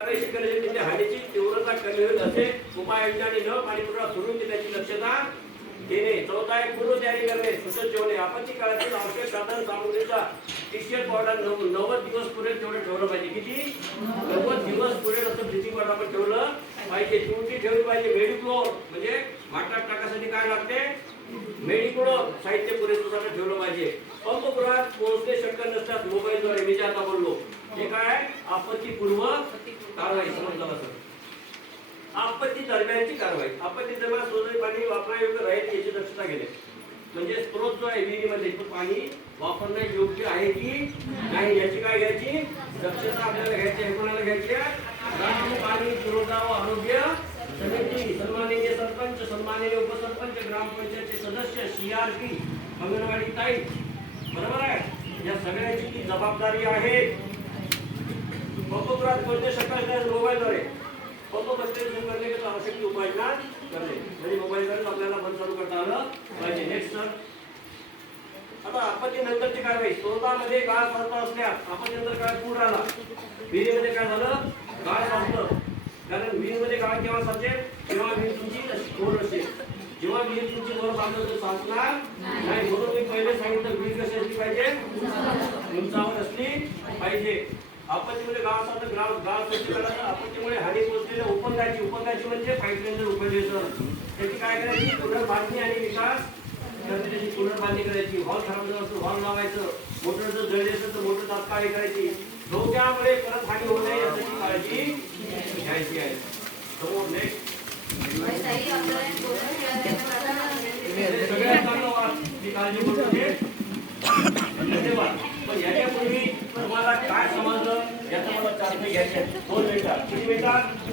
शेतकऱ्याची हानीची तीव्रता कमी होईल असे उपाययोजनांनी न पाणीपुरवठा सुरू देण्याची दक्षता घेणे चौथा आहे पूर्व तयारी करणे सुसज्ज होणे. आपत्ती काळातील आवश्यक साधन सामुग्रीचा टीशर्ट पावडर नव्वद दिवस पुरेल तेवढं ठेवलं पाहिजे. किती? नव्वद दिवस पुरेल असं ब्लिचिंग पावडर आपण ठेवलं पाहिजे. चिमटी ठेवली पाहिजे. मेडिक्लोर म्हणजे वाटात टाकासाठी काय लागते? मेडिक्लो साहित्य पुरेसं सगळं ठेवलं पाहिजे. पंपगृहात पोहोचणे शक्य नसतात मोबाईलद्वारे. मी जे आता बोललो हे काय? आपत्तीपूर्व कारवाई समजलं आपत्ती दरम्यानची कारवाई. आपत्ती दरम्यान सोडलेले पाणी वापरायोग्य राहील याची दक्षता घेणे. म्हणजे स्त्रोत जो आहे विहिरीमध्ये तो पाणी वापरणं योग्य आहे की नाही याची काय घ्यायची? दक्षता आपल्याला घ्यायची आहे कोणाला घ्यायची आहे? पाणी पुरवठा व आरोग्य समिती सन्माननीय सरपंच सन्माननीय उपसरपंच ग्रामपंचायतचे सदस्य सीआरपी अंगणवाडी ताई. बरोबर आहे? या सगळ्याची ती जबाबदारी आहे. पंपगृहात कोणते शक्य मोबाईलद्वारे. पंप बसले सुरू आवश्यक उपाययोजना करणे. म्हणजे मोबाईलद्वारे आपल्याला बंद चालू करता आलं पाहिजे. नेक्स्ट सर आता आपत्ती नंतरची कारवाई स्त्रोतामध्ये गाळ साचला असल्यास आपत्ती नंतर काय पूर आला विहिरीमध्ये काय झालं? गाळ साचलं कारण विहिरीमध्ये गाळ केव्हा साचेल जेव्हा विहीर तुमची खोल असते जेव्हा विहीर तुमची वर बांधलं तर साचणार नाही. म्हणून मी पहिले सांगितलं विहीर कशी असली पाहिजे? उंचावर असली पाहिजे. आपत्तीमध्ये गाव असतात गाव गाव स्वच्छ करायचं आपत्तीमुळे हानी पोहोचलेल्या उपंगाची उपंगाची म्हणजे पाईपलाईन जर उपजली तर त्याची काय करायची? पुनर्बांधणी आणि विकास त्याची पुनर्बांधणी करायची. हॉल खराब झाला असेल हॉल लावायचं. मोटर जर जळले असेल तर मोटर तात्काळ करायची. धोक्यामुळे परत हानी होऊ नये याची काळजी घ्यायची आहे. समोर नेक्स्ट सगळ्यात चांगलं वाद ही काळजी करून घे. धन्यवाद. पण याच्यापूर्वी तुम्हाला काय समजलं याचा मला चाचणी घ्यायची दोन मिनिटात किती मिनिटात